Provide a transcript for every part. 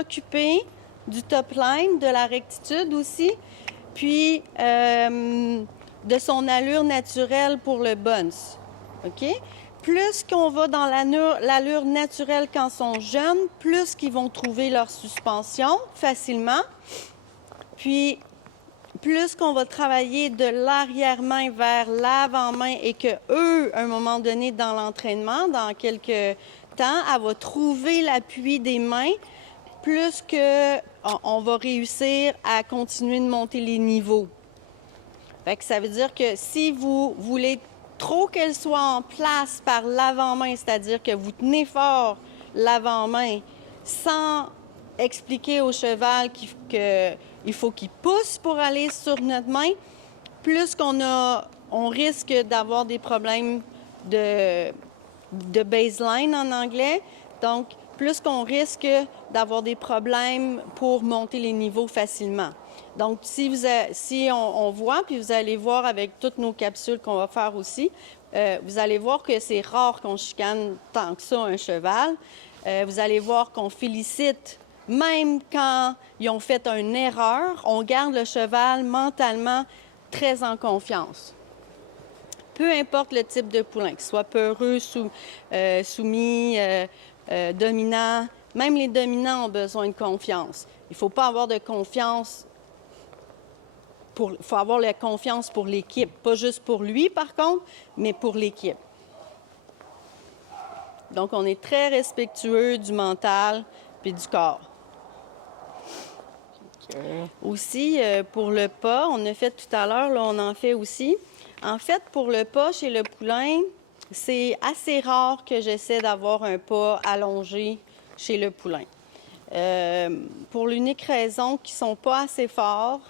s'occuper du top line, de la rectitude aussi, puis de son allure naturelle pour le buns. OK? Plus qu'on va dans l'allure naturelle quand ils sont jeunes, plus qu'ils vont trouver leur suspension facilement. Puis, plus qu'on va travailler de l'arrière-main vers l'avant-main et que eux, à un moment donné dans l'entraînement, dans quelques temps, elle va trouver l'appui des mains, plus qu'on va réussir à continuer de monter les niveaux. Fait que ça veut dire que si vous voulez trop qu'elle soit en place par l'avant-main, c'est-à-dire que vous tenez fort l'avant-main sans expliquer au cheval qu'il faut qu'il pousse pour aller sur notre main, plus on risque d'avoir des problèmes de baseline en anglais. Donc, plus qu'on risque d'avoir des problèmes pour monter les niveaux facilement. Donc, si on voit, puis vous allez voir avec toutes nos capsules qu'on va faire aussi, vous allez voir que c'est rare qu'on chicane tant que ça un cheval. Vous allez voir qu'on félicite, même quand ils ont fait une erreur, on garde le cheval mentalement très en confiance. Peu importe le type de poulain, que ce soit peureux, soumis, dominant, même les dominants ont besoin de confiance. Il ne faut pas avoir de confiance. Il faut avoir la confiance pour l'équipe, pas juste pour lui par contre, mais pour l'équipe. Donc, on est très respectueux du mental puis du corps. Aussi, pour le pas, on a fait tout à l'heure, là, on en fait aussi. En fait, pour le pas chez le poulain, c'est assez rare que j'essaie d'avoir un pas allongé chez le poulain. Pour l'unique raison qu'ils ne sont pas assez forts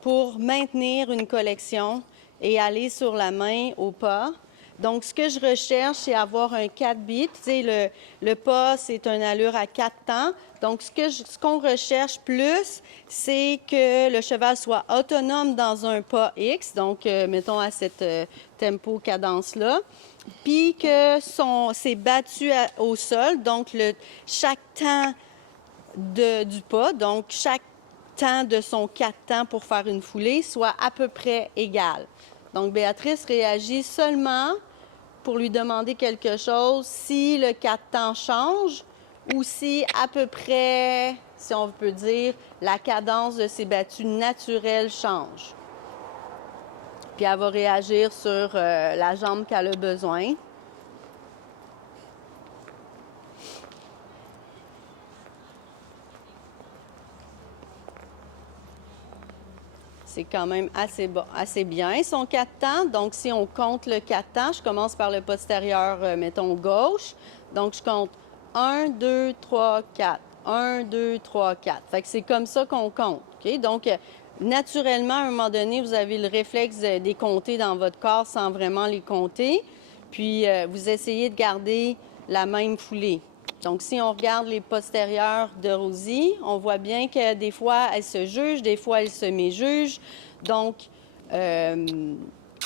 pour maintenir une collection et aller sur la main au pas. Donc, ce que je recherche, c'est avoir un 4 beats. Tu sais, le pas, c'est une allure à 4 temps. Donc, ce qu'on recherche plus, c'est que le cheval soit autonome dans un pas X, donc, mettons, à cette tempo cadence-là, puis que c'est battu au sol, donc chaque temps du pas, donc chaque temps de son 4 temps pour faire une foulée soit à peu près égal. Donc, Béatrice réagit seulement pour lui demander quelque chose si le 4 temps change ou si à peu près, si on peut dire, la cadence de ses battues naturelles change. Puis elle va réagir sur la jambe qu'elle a besoin. C'est quand même assez bien, son 4 temps. Donc, si on compte le 4 temps, je commence par le postérieur, mettons, gauche. Donc, je compte 1, 2, 3, 4. 1, 2, 3, 4. Fait que c'est comme ça qu'on compte. OK? Donc, naturellement, à un moment donné, vous avez le réflexe de les compter dans votre corps sans vraiment les compter. Puis, vous essayez de garder la même foulée. Donc, si on regarde les postérieurs de Rosie, on voit bien que des fois, elle se juge, des fois, elle se méjuge. Donc, elle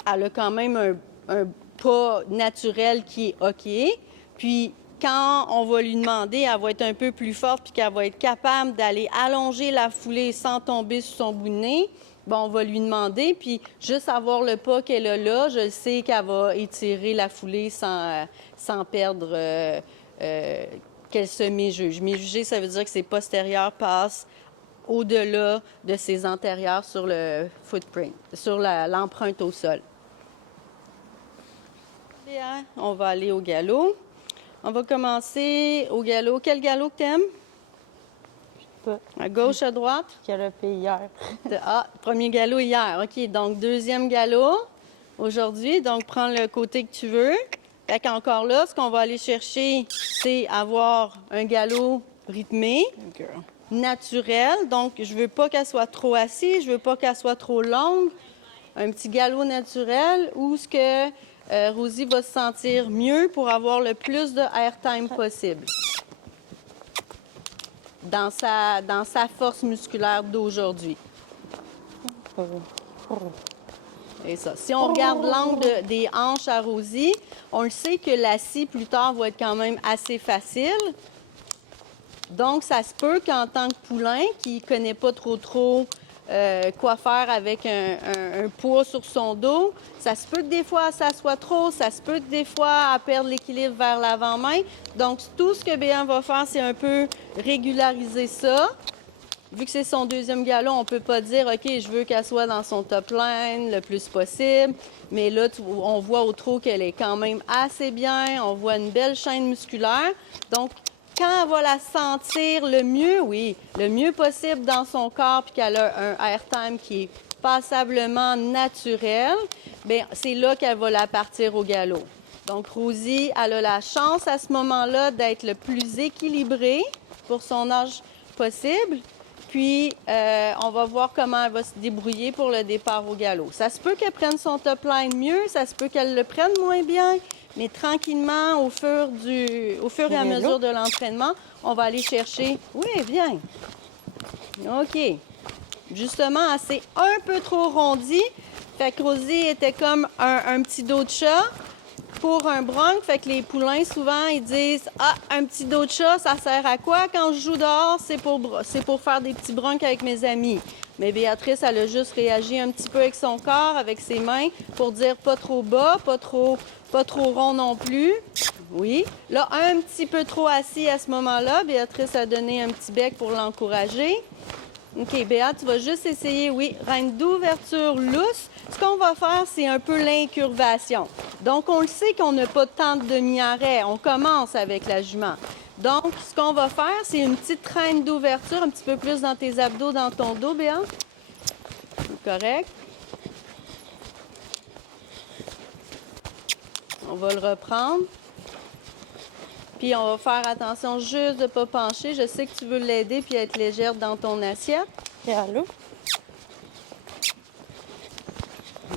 a quand même un pas naturel qui est OK. Puis, quand on va lui demander, elle va être un peu plus forte puis qu'elle va être capable d'aller allonger la foulée sans tomber sur son bout de nez, bon, on va lui demander. Puis, juste avoir le pas qu'elle a là, je sais qu'elle va étirer la foulée sans perdre... qu'elle se méjuge. Méjuger, ça veut dire que ses postérieurs passent au-delà de ses antérieurs sur le footprint, sur l'empreinte au sol. On va aller au galop. On va commencer au galop. Quel galop que t'aimes? À gauche, à droite? Galopé hier. Premier galop hier. OK, donc deuxième galop aujourd'hui. Donc, prends le côté que tu veux. Fait qu'encore là, ce qu'on va aller chercher, c'est avoir un galop rythmé, naturel. Donc, je veux pas qu'elle soit trop assise, je veux pas qu'elle soit trop longue. Un petit galop naturel où ce que Rosie va se sentir mieux pour avoir le plus de airtime possible dans sa force musculaire d'aujourd'hui. Et ça. Si on regarde l'angle des hanches à Rosie, on le sait que la scie plus tard va être quand même assez facile. Donc, ça se peut qu'en tant que poulain qui ne connaît pas trop quoi faire avec un poids sur son dos, ça se peut que des fois, ça soit trop, ça se peut que des fois, elle perde l'équilibre vers l'avant-main. Donc, tout ce que Béan va faire, c'est un peu régulariser ça. Vu que c'est son deuxième galop, on ne peut pas dire, OK, je veux qu'elle soit dans son top line le plus possible. Mais là, on voit au trot qu'elle est quand même assez bien. On voit une belle chaîne musculaire. Donc, quand elle va la sentir le mieux, oui, le mieux possible dans son corps, puis qu'elle a un airtime qui est passablement naturel, bien, c'est là qu'elle va la partir au galop. Donc, Rosie, elle a la chance à ce moment-là d'être le plus équilibrée pour son âge possible. Puis, on va voir comment elle va se débrouiller pour le départ au galop. Ça se peut qu'elle prenne son top line mieux, ça se peut qu'elle le prenne moins bien, mais tranquillement, au fur et à mesure de l'entraînement, on va aller chercher... Oui, viens. OK. Justement, elle s'est un peu trop rondie. Fait que Rosie était comme un petit dos de chat pour un bronc. Fait que les poulains, souvent, ils disent « Ah, un petit dos de chat, ça sert à quoi? Quand je joue dehors, c'est pour faire des petits broncs avec mes amis. » Mais Béatrice, elle a juste réagi un petit peu avec son corps, avec ses mains, pour dire pas trop bas, pas trop rond non plus. Oui. Là, un petit peu trop assis à ce moment-là. Béatrice a donné un petit bec pour l'encourager. OK, Béa, tu vas juste essayer, oui, reine d'ouverture lousse. Ce qu'on va faire, c'est un peu l'incurvation. Donc, on le sait qu'on n'a pas tant de demi-arrêt. On commence avec la jument. Donc, ce qu'on va faire, c'est une petite reine d'ouverture, un petit peu plus dans tes abdos, dans ton dos, Béa. Correct. On va le reprendre. Puis, on va faire attention juste de ne pas pencher. Je sais que tu veux l'aider puis être légère dans ton assiette. Allô?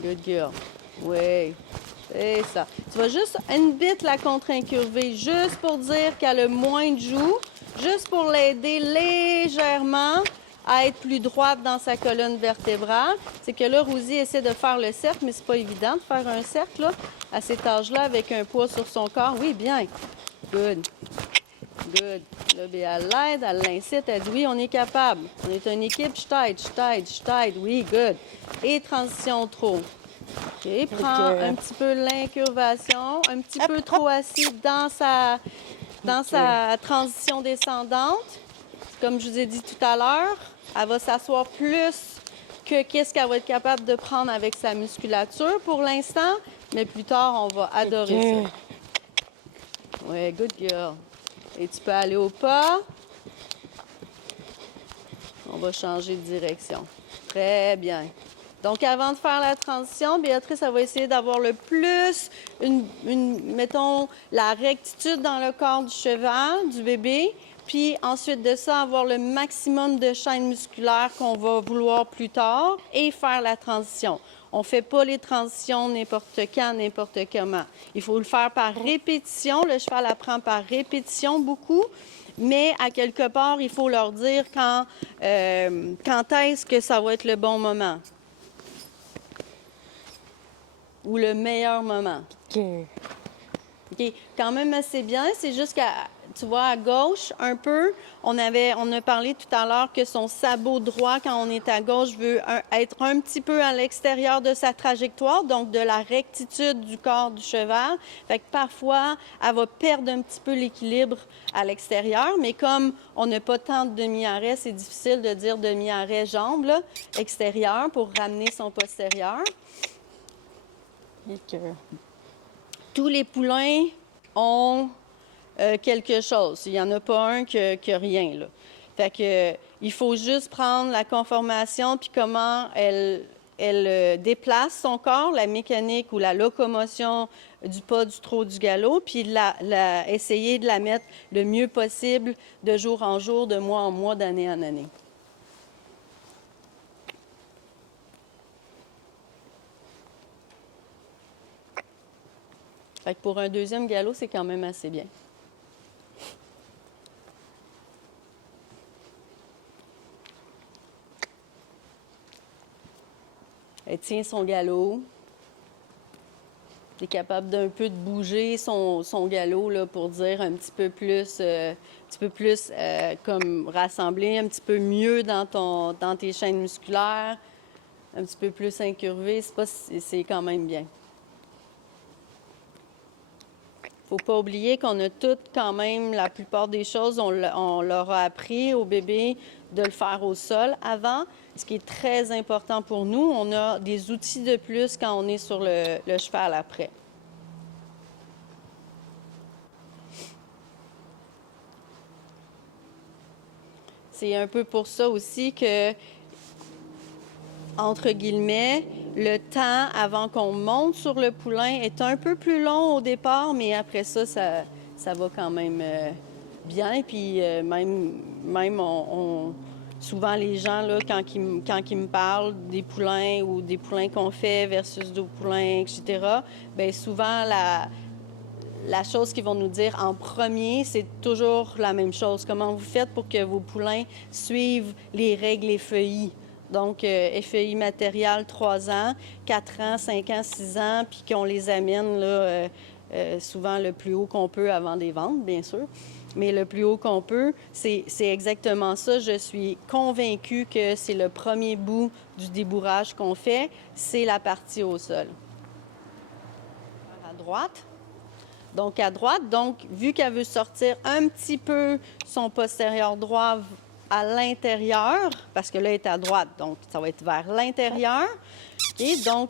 Good girl. Oui, c'est ça. Tu vas juste une bite la contre-incurver, juste pour dire qu'elle a moins de joues, juste pour l'aider légèrement à être plus droite dans sa colonne vertébrale. C'est que là, Rosie essaie de faire le cercle, mais c'est pas évident de faire un cercle là, à cet âge-là avec un poids sur son corps. Oui, bien. Good. Good. Là, bien, elle l'aide, elle l'incite, elle dit oui, on est capable. On est une équipe, je t'aide. Oui, good. Et transition trop. OK, prends un petit peu l'incurvation, un petit peu trop assis dans sa transition descendante. Comme je vous ai dit tout à l'heure, elle va s'asseoir plus que qu'est-ce qu'elle va être capable de prendre avec sa musculature pour l'instant, mais plus tard, on va adorer ça. Oui, good girl. Et tu peux aller au pas. On va changer de direction. Très bien. Donc, avant de faire la transition, Béatrice, elle va essayer d'avoir le plus, mettons, la rectitude dans le corps du cheval, du bébé. Puis ensuite de ça, avoir le maximum de chaîne musculaire qu'on va vouloir plus tard et faire la transition. On ne fait pas les transitions n'importe quand, n'importe comment. Il faut le faire par répétition. Le cheval apprend par répétition beaucoup. Mais à quelque part, il faut leur dire quand est-ce que ça va être le bon moment ou le meilleur moment. OK. OK. Quand même assez bien. C'est juste qu'à, tu vois, à gauche, un peu, on a parlé tout à l'heure que son sabot droit, quand on est à gauche, veut être un petit peu à l'extérieur de sa trajectoire, donc de la rectitude du corps du cheval. Fait que parfois, elle va perdre un petit peu l'équilibre à l'extérieur, mais comme on n'a pas tant de demi-arrêt, c'est difficile de dire demi-arrêt jambe, là, extérieur, pour ramener son postérieur. Tous les poulains ont quelque chose. Il n'y en a pas un que rien, là. Fait que il faut juste prendre la conformation puis comment elle déplace son corps, la mécanique ou la locomotion du pas, du trot, du galop, puis essayer de la mettre le mieux possible de jour en jour, de mois en mois, d'année en année. Fait que pour un deuxième galop, c'est quand même assez bien. Elle tient son galop. est capable d'un peu de bouger son galop là, pour dire un petit peu plus, comme rassembler un petit peu mieux dans tes chaînes musculaires, un petit peu plus incurvé, c'est quand même bien. Faut pas oublier qu'on a toutes quand même, la plupart des choses, on leur a appris au bébé de le faire au sol avant, ce qui est très important pour nous. On a des outils de plus quand on est sur le cheval après. C'est un peu pour ça aussi que, entre guillemets, le temps avant qu'on monte sur le poulain est un peu plus long au départ, mais après ça va quand même bien. Puis même souvent les gens, là, quand ils me parlent des poulains ou des poulains qu'on fait versus d'autres poulains, etc., bien souvent, la chose qu'ils vont nous dire en premier, c'est toujours la même chose. Comment vous faites pour que vos poulains suivent les règles FEI? Donc, FEI matériel, 3 ans, 4 ans, 5 ans, 6 ans, puis qu'on les amène là, souvent le plus haut qu'on peut avant des ventes, bien sûr. Mais le plus haut qu'on peut, c'est exactement ça. Je suis convaincue que c'est le premier bout du débourrage qu'on fait, c'est la partie au sol. À droite. Donc, à droite, vu qu'elle veut sortir un petit peu son postérieur droit à l'intérieur, parce que là, elle est à droite, donc ça va être vers l'intérieur. OK? Donc,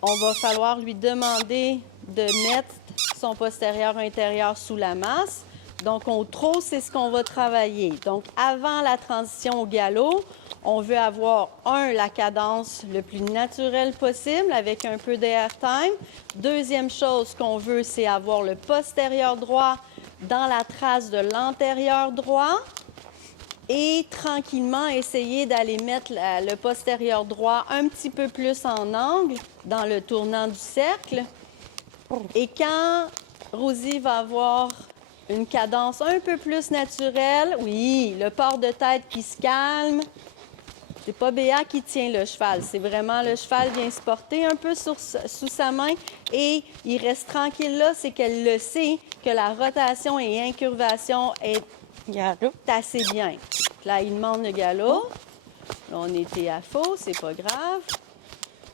on va falloir lui demander de mettre son postérieur intérieur sous la masse. Donc, au trot, c'est ce qu'on va travailler. Donc, avant la transition au galop, on veut avoir, la cadence le plus naturelle possible avec un peu d'air time. Deuxième chose qu'on veut, c'est avoir le postérieur droit dans la trace de l'antérieur droit et tranquillement essayer d'aller mettre le postérieur droit un petit peu plus en angle dans le tournant du cercle. Et quand Rosie va avoir une cadence un peu plus naturelle, oui, le port de tête qui se calme. C'est pas Béa qui tient le cheval, c'est vraiment le cheval vient se porter un peu sous sa main et il reste tranquille là, c'est qu'elle le sait que la rotation et incurvation est assez bien. Là, il demande le galop. Là, on était à faux, c'est pas grave.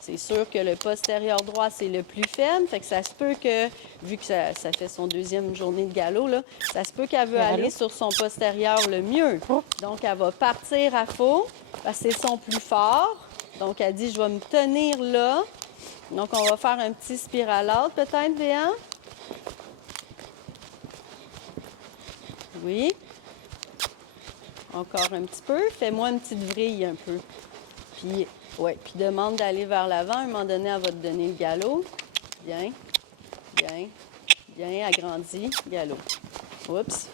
C'est sûr que le postérieur droit, c'est le plus faible. Fait que ça se peut que, vu que ça fait son deuxième journée de galop, là, ça se peut qu'elle veut aller sur son postérieur le mieux. Donc, elle va partir à faux parce que c'est son plus fort. Donc, elle dit, je vais me tenir là. Donc, on va faire un petit spiralade peut-être, Béa? Oui. Encore un petit peu. Fais-moi une petite vrille un peu. Puis, oui, puis demande d'aller vers l'avant. À un moment donné, elle va te donner le galop. Bien, bien, bien, agrandi, galop. Oups.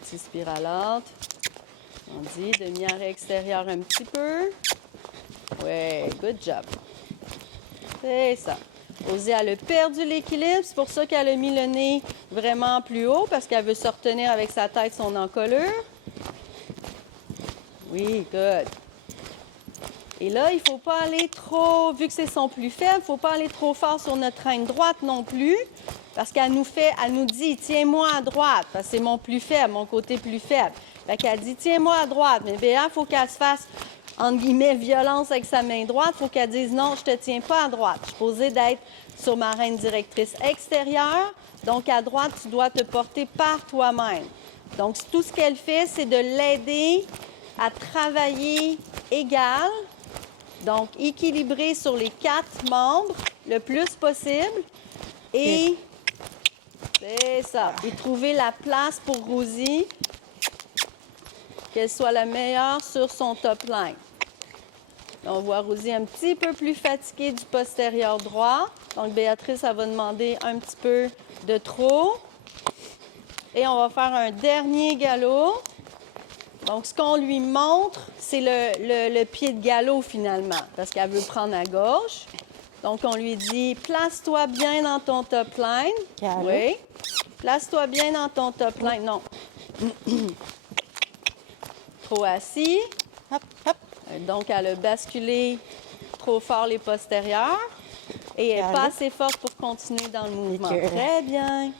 Petit spiralade. On dit demi-arrêt extérieur un petit peu. Oui, good job. C'est ça. Rosie, elle a perdu l'équilibre. C'est pour ça qu'elle a mis le nez vraiment plus haut, parce qu'elle veut se retenir avec sa tête, son encolure. Oui, good. Et là, il ne faut pas aller trop, vu que c'est son plus faible, il ne faut pas aller trop fort sur notre traîne droite non plus, parce qu'elle nous dit, tiens-moi à droite, parce que c'est mon plus faible, mon côté plus faible. Fait qu'elle dit, tiens-moi à droite. Mais Béa, il faut qu'elle se fasse, entre guillemets, violence avec sa main droite. Il faut qu'elle dise, non, je ne te tiens pas à droite. Je suis posée d'être sur ma reine directrice extérieure. Donc, à droite, tu dois te porter par toi-même. Donc, tout ce qu'elle fait, c'est de l'aider à travailler égal. Donc, équilibrer sur les 4 membres le plus possible. Et c'est ça. Et trouver la place pour Rosie, qu'elle soit la meilleure sur son top line. On voit Rosie un petit peu plus fatiguée du postérieur droit. Donc, Béatrice, elle va demander un petit peu de trop. Et on va faire un dernier galop. Donc, ce qu'on lui montre, c'est le pied de galop, finalement, parce qu'elle veut prendre à gauche. Donc, on lui dit, place-toi bien dans ton top line. Galop. Oui. Place-toi bien dans ton top line. Non. Trop assis. Hop, hop. Donc, elle a basculé trop fort les postérieurs. et elle n'est pas Allez. assez forte pour continuer dans le mouvement. Nickel. Très bien.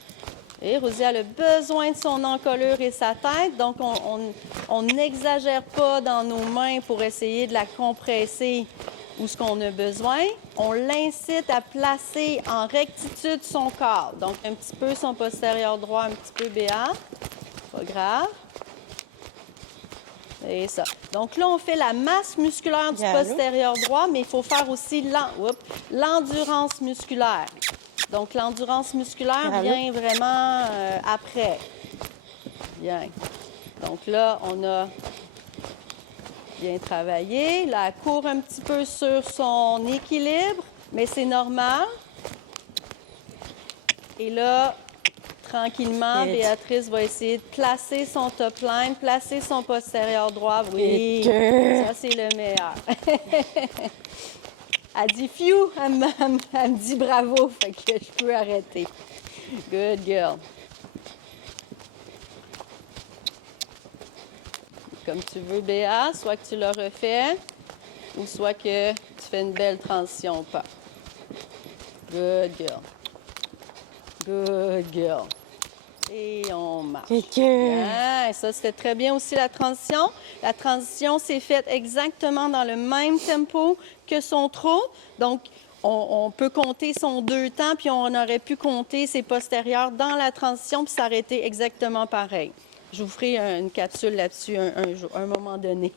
Et Rosie, elle a besoin de son encolure et sa tête, donc on n'exagère pas dans nos mains pour essayer de la compresser où ce qu'on a besoin. On l'incite à placer en rectitude son corps. Donc, un petit peu son postérieur droit, un petit peu BA. Pas grave. Et ça. Donc là, on fait la masse musculaire du Galop. postérieur droit, mais il faut faire aussi l'endurance musculaire. Donc, l'endurance musculaire Galop. vient vraiment après. Bien. Donc là, on a bien travaillé. Là, elle court un petit peu sur son équilibre, mais c'est normal. Et là, tranquillement, Et- Béatrice va essayer de placer son top line, placer son postérieur droit. Oui, Et- ça, c'est le meilleur. Elle dit « Phew », elle me dit « bravo », fait que je peux arrêter. Good girl. Comme tu veux, Béa, soit que tu le refais ou soit que tu fais une belle transition au pas. Good girl. Good girl. Et on marche. Bien, ça, c'était très bien aussi la transition. La transition s'est faite exactement dans le même tempo que son trot. Donc, on peut compter son 2 temps, puis on aurait pu compter ses postérieurs dans la transition, puis ça aurait été exactement pareil. Je vous ferai une capsule là-dessus un moment donné.